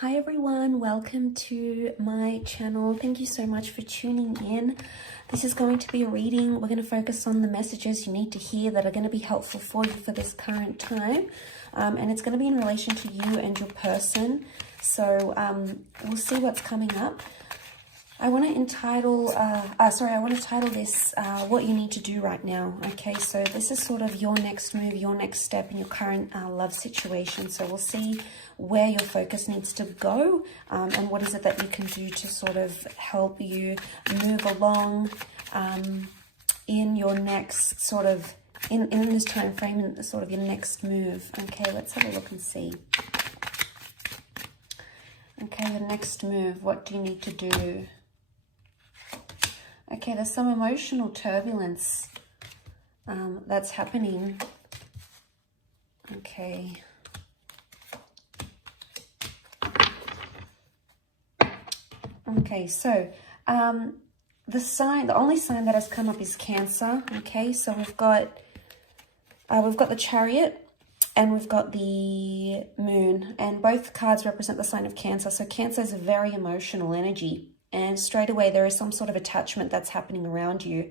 Hi everyone, welcome to my channel. Thank you so much for tuning in. This is going to be a reading. We're going to focus on the messages you need to hear that are going to be helpful for you for this current time. And it's going to be in relation to you and your person. So we'll see what's coming up. I want to title this what you need to do right now. Okay, so this is sort of your next move, your next step in your current love situation. So we'll see where your focus needs to go and what is it that you can do to sort of help you move along in your next sort of, in this time frame, in sort of your next move. Okay, let's have a look and see. Okay, the next move, what do you need to do? Okay, there's some emotional turbulence that's happening. Okay. Okay, so the only sign that has come up is Cancer. Okay, so we've got the Chariot and we've got the Moon, and both cards represent the sign of Cancer. So Cancer is a very emotional energy. And straight away, there is some sort of attachment that's happening around you.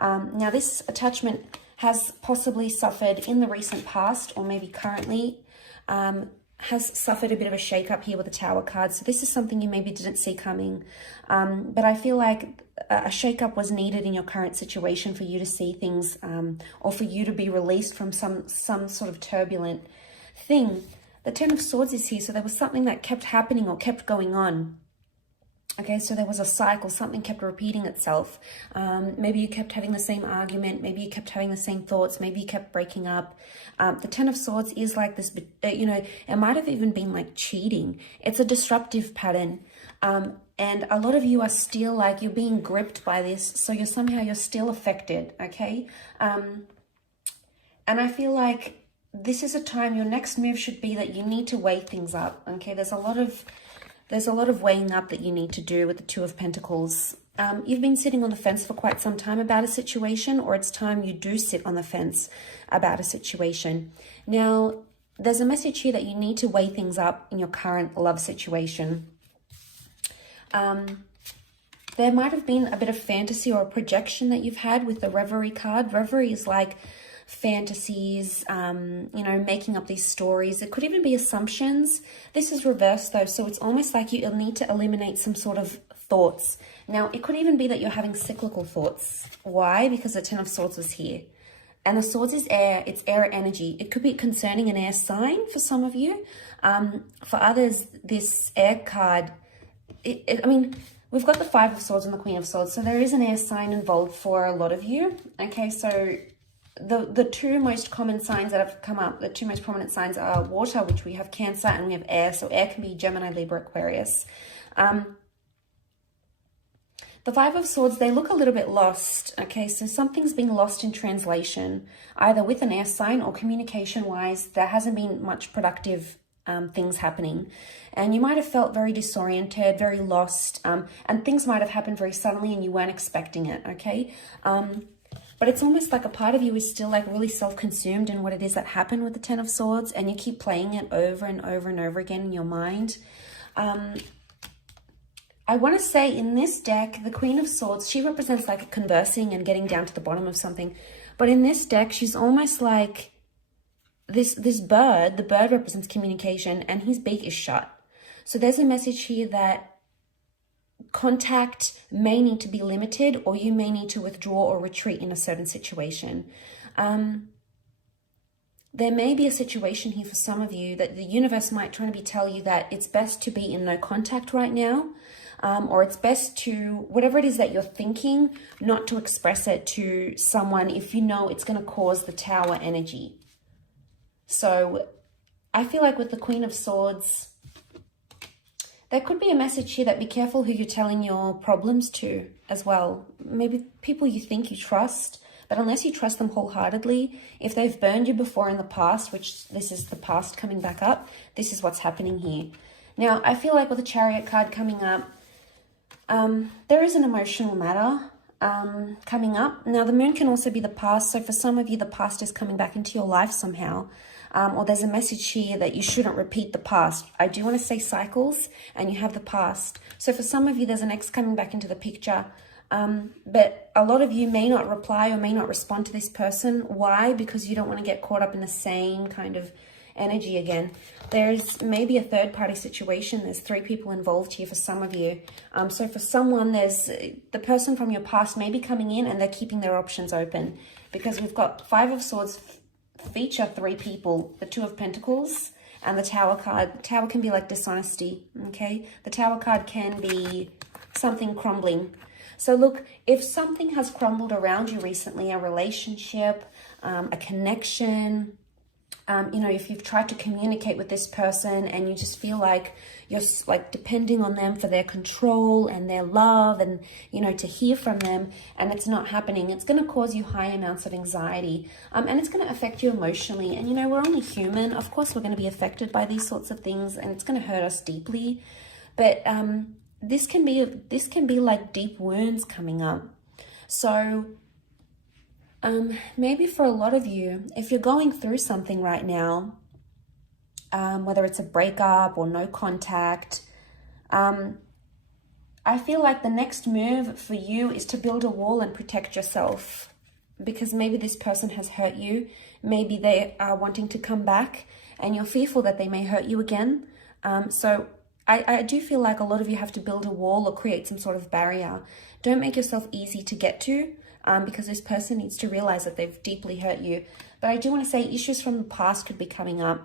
Now, this attachment has possibly suffered in the recent past, or maybe currently, has suffered a bit of a shake-up here with the Tower card. So this is something you maybe didn't see coming. But I feel like a shake-up was needed in your current situation for you to see things, or for you to be released from some sort of turbulent thing. The Ten of Swords is here, so there was something that kept happening or kept going on. Okay, so there was a cycle, something kept repeating itself. Maybe you kept having the same argument, maybe you kept having the same thoughts, maybe you kept breaking up. The Ten of Swords is like this, it might have even been like cheating. It's a disruptive pattern. And a lot of you are still like, you're being gripped by this, so you're still affected, okay? And I feel like this is a time, your next move should be that you need to weigh things up, okay? There's a lot of weighing up that you need to do with the Two of Pentacles. You've been sitting on the fence for quite some time about a situation, or it's time you do sit on the fence about a situation. Now, there's a message here that you need to weigh things up in your current love situation. There might have been a bit of fantasy or a projection that you've had with the Reverie card. Reverie is like fantasies, making up these stories. It could even be assumptions. This is reversed though, so it's almost like you'll need to eliminate some sort of thoughts. Now, it could even be that you're having cyclical thoughts. Why? Because the Ten of Swords was here. And the Swords is air, it's air energy. It could be concerning an air sign for some of you. For others, this air card, we've got the Five of Swords and the Queen of Swords, so there is an air sign involved for a lot of you. Okay, so the two most common signs that have come up, the two most prominent signs are water, which we have Cancer, and we have air. So air can be Gemini, Libra, Aquarius. The Five of Swords, they look a little bit lost. Okay, so something's been lost in translation, either with an air sign or communication-wise. There hasn't been much productive things happening. And you might have felt very disoriented, very lost, and things might have happened very suddenly and you weren't expecting it, okay? But it's almost like a part of you is still like really self-consumed in what it is that happened with the Ten of Swords, and you keep playing it over and over and over again in your mind. I want to say in this deck, the Queen of Swords, she represents like conversing and getting down to the bottom of something. But in this deck, she's almost like this bird. The bird represents communication and his beak is shut. So there's a message here that contact may need to be limited, or you may need to withdraw or retreat in a certain situation. There may be a situation here for some of you that the universe might try to tell you that it's best to be in no contact right now, or it's best to, whatever it is that you're thinking, not to express it to someone if you know it's going to cause the Tower energy. So I feel like with the Queen of Swords, there could be a message here that be careful who you're telling your problems to as well. Maybe people you think you trust, but unless you trust them wholeheartedly, if they've burned you before in the past, which this is the past coming back up, this is what's happening here. Now, I feel like with the Chariot card coming up, there is an emotional matter coming up. Now, the Moon can also be the past. So for some of you, the past is coming back into your life somehow. or there's a message here that you shouldn't repeat the past. I do want to say cycles, and you have the past. So for some of you, there's an ex coming back into the picture. But a lot of you may not reply or may not respond to this person. Why? Because you don't want to get caught up in the same kind of energy again. There's maybe a third party situation. There's 3 people involved here for some of you. So for someone, there's the person from your past may be coming in and they're keeping their options open, because we've got 5 of Swords feature 3 people, the 2 of Pentacles and the Tower card. The Tower can be like dishonesty, okay? The Tower card can be something crumbling. So look, if something has crumbled around you recently, a relationship, a connection, you know, if you've tried to communicate with this person and you just feel like you're like depending on them for their control and their love and, you know, to hear from them, and it's not happening, it's going to cause you high amounts of anxiety, and it's going to affect you emotionally. And, you know, we're only human. Of course, we're going to be affected by these sorts of things, and it's going to hurt us deeply. But this can be like deep wounds coming up. So maybe for a lot of you, if you're going through something right now, whether it's a breakup or no contact, I feel like the next move for you is to build a wall and protect yourself, because maybe this person has hurt you. Maybe they are wanting to come back and you're fearful that they may hurt you again. So I do feel like a lot of you have to build a wall or create some sort of barrier. Don't make yourself easy to get to, because this person needs to realize that they've deeply hurt you. But I do want to say issues from the past could be coming up.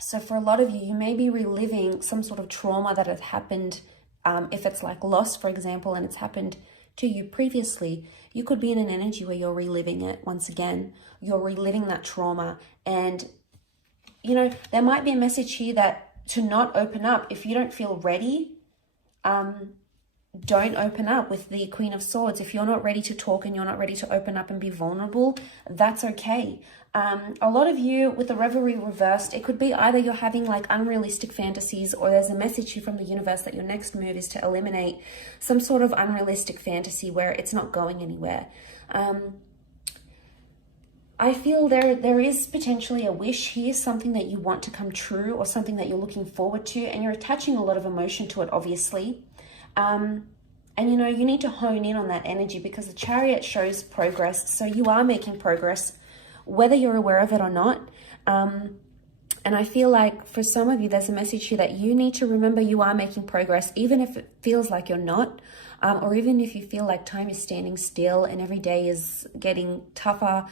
So for a lot of you, you may be reliving some sort of trauma that had happened. If it's like loss, for example, and it's happened to you previously, you could be in an energy where you're reliving it once again. You're reliving that trauma. And, you know, there might be a message here that to not open up. If you don't feel ready, don't open up with the Queen of Swords. If you're not ready to talk and you're not ready to open up and be vulnerable, that's okay. A lot of you with the Revelry reversed, it could be either you're having like unrealistic fantasies, or there's a message here from the universe that your next move is to eliminate some sort of unrealistic fantasy where it's not going anywhere. I feel there is potentially a wish here, something that you want to come true or something that you're looking forward to, and you're attaching a lot of emotion to it, obviously. And, you know, you need to hone in on that energy, because the Chariot shows progress. So you are making progress, whether you're aware of it or not. And I feel like for some of you, there's a message here that you need to remember you are making progress, even if it feels like you're not, or even if you feel like time is standing still and every day is getting tougher.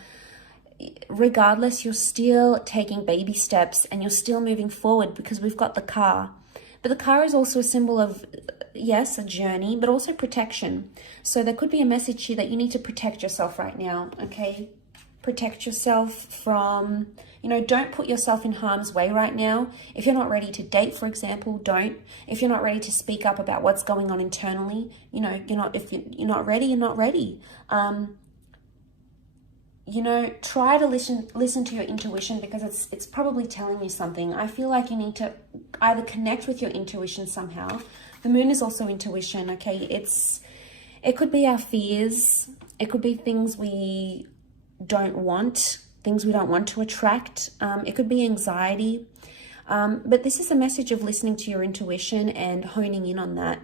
Regardless, you're still taking baby steps and you're still moving forward, because we've got the car. But the car is also a symbol of, yes, a journey, but also protection. So there could be a message here that you need to protect yourself right now, okay? Protect yourself from, you know, don't put yourself in harm's way right now. If you're not ready to date, for example, don't. If you're not ready to speak up about what's going on internally, you know, if you're not ready, you're not ready. You know, try to listen to your intuition, because it's probably telling you something. I feel like you need to either connect with your intuition somehow. The moon is also intuition, okay? It could be our fears. It could be things we don't want, things we don't want to attract. It could be anxiety. But this is a message of listening to your intuition and honing in on that.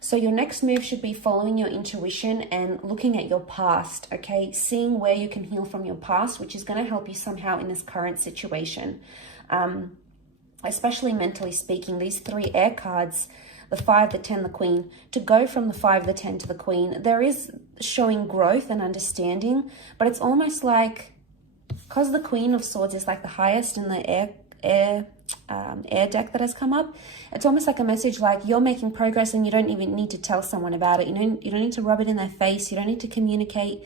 So your next move should be following your intuition and looking at your past, okay? Seeing where you can heal from your past, which is going to help you somehow in this current situation. Especially mentally speaking, these 3 air cards, the 5, the 10, the Queen, to go from the 5, the 10 to the Queen, there is showing growth and understanding, but it's almost like, because the Queen of Swords is like the highest in the air deck that has come up, it's almost like a message like you're making progress and you don't even need to tell someone about it. You don't need to rub it in their face. You don't need to communicate,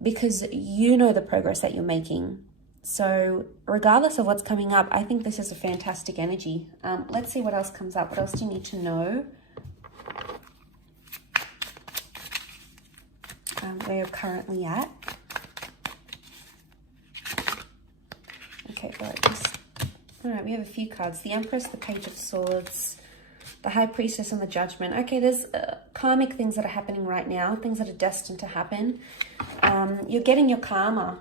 because you know the progress that you're making. So regardless of what's coming up, I think this is a fantastic energy. Let's see what else comes up. What else do you need to know? Where you're currently at. Okay, all right, we have a few cards. The Empress, the Page of Swords, the High Priestess, and the Judgment. Okay, there's karmic things that are happening right now, things that are destined to happen. You're getting your karma,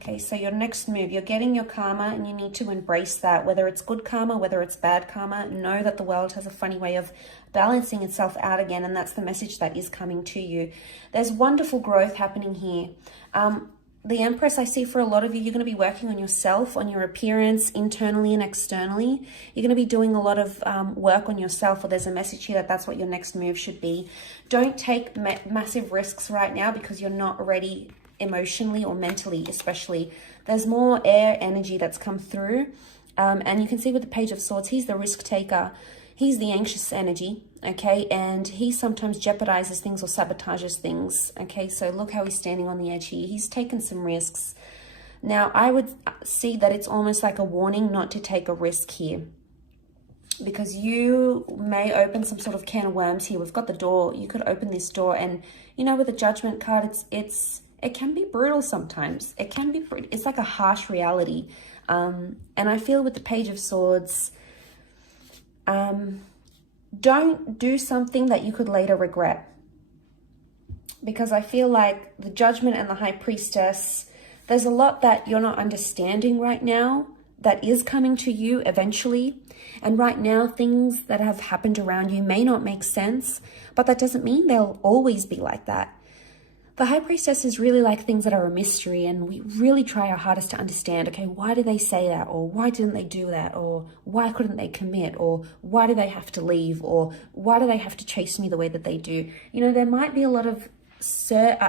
Okay, so your next move, you're getting your karma and you need to embrace that. Whether it's good karma, whether it's bad karma, know that the world has a funny way of balancing itself out again, and that's the message that is coming to you. There's wonderful growth happening here. The Empress, I see for a lot of you, you're going to be working on yourself, on your appearance, internally and externally. You're going to be doing a lot of work on yourself, or there's a message here that that's what your next move should be. Don't take massive risks right now because you're not ready emotionally or mentally, especially. There's more air energy that's come through. And you can see with the Page of Swords, he's the risk taker. He's the anxious energy, okay? And he sometimes jeopardizes things or sabotages things, okay? So look how he's standing on the edge here. He's taken some risks. Now, I would see that it's almost like a warning not to take a risk here, because you may open some sort of can of worms here. We've got the door. You could open this door, and, you know, with the Judgment card, it can be brutal sometimes. It can be, it's like a harsh reality. And I feel with the Page of Swords, don't do something that you could later regret. Because I feel like the Judgment and the High Priestess, there's a lot that you're not understanding right now that is coming to you eventually. And right now, things that have happened around you may not make sense, but that doesn't mean they'll always be like that. The High Priestess is really like things that are a mystery, and we really try our hardest to understand, okay, why did they say that? Or why didn't they do that? Or why couldn't they commit? Or why do they have to leave? Or why do they have to chase me the way that they do? You know, there might be a lot of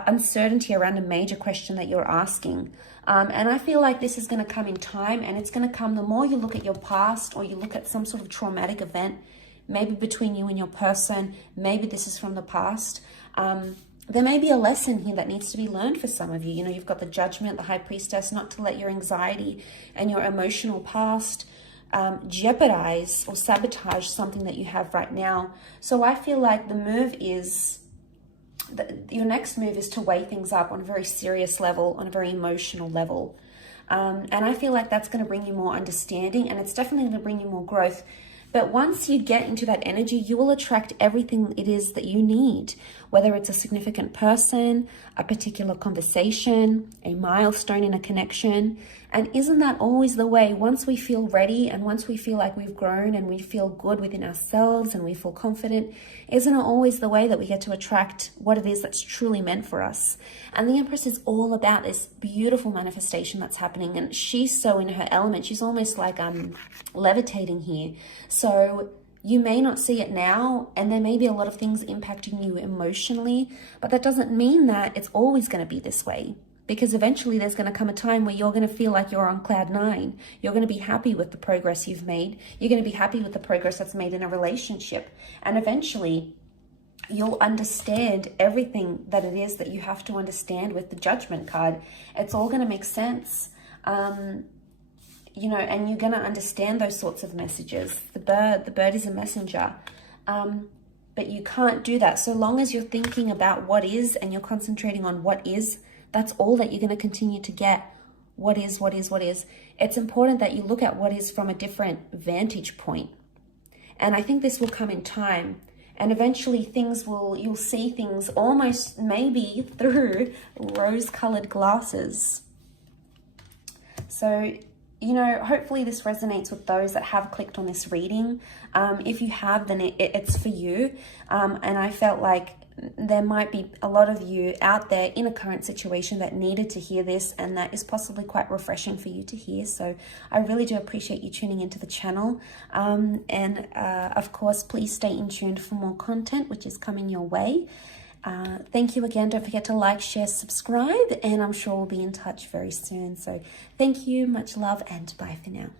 uncertainty around a major question that you're asking. And I feel like this is going to come in time, and it's going to come the more you look at your past, or you look at some sort of traumatic event, maybe between you and your person, maybe this is from the past. There may be a lesson here that needs to be learned for some of you. You know, you've got the Judgment, the High Priestess, not to let your anxiety and your emotional past jeopardize or sabotage something that you have right now. So I feel like the move is, your next move is to weigh things up on a very serious level, on a very emotional level. And I feel like that's going to bring you more understanding, and it's definitely going to bring you more growth. But once you get into that energy, you will attract everything it is that you need, whether it's a significant person, a particular conversation, a milestone in a connection. And isn't that always the way? Once we feel ready, and once we feel like we've grown and we feel good within ourselves and we feel confident, isn't it always the way that we get to attract what it is that's truly meant for us? And the Empress is all about this beautiful manifestation that's happening, and she's so in her element. She's almost like levitating here. So you may not see it now, and there may be a lot of things impacting you emotionally, but that doesn't mean that it's always going to be this way. Because eventually there's going to come a time where you're going to feel like you're on cloud 9. You're going to be happy with the progress you've made. You're going to be happy with the progress that's made in a relationship. And eventually you'll understand everything that it is that you have to understand with the Judgment card. It's all going to make sense. You know, and you're going to understand those sorts of messages. The bird is a messenger. But you can't do that. So long as you're thinking about what is, and you're concentrating on what is, that's all that you're going to continue to get. What is, what is, what is. It's important that you look at what is from a different vantage point. And I think this will come in time. And eventually you'll see things almost maybe through rose-colored glasses. So, you know, hopefully this resonates with those that have clicked on this reading. If you have, then it's for you. And I felt like there might be a lot of you out there in a current situation that needed to hear this, and that is possibly quite refreshing for you to hear. So I really do appreciate you tuning into the channel. Of course, please stay in tuned for more content, which is coming your way. Thank you again. Don't forget to like, share, subscribe, and I'm sure we'll be in touch very soon. So thank you, much love, and bye for now.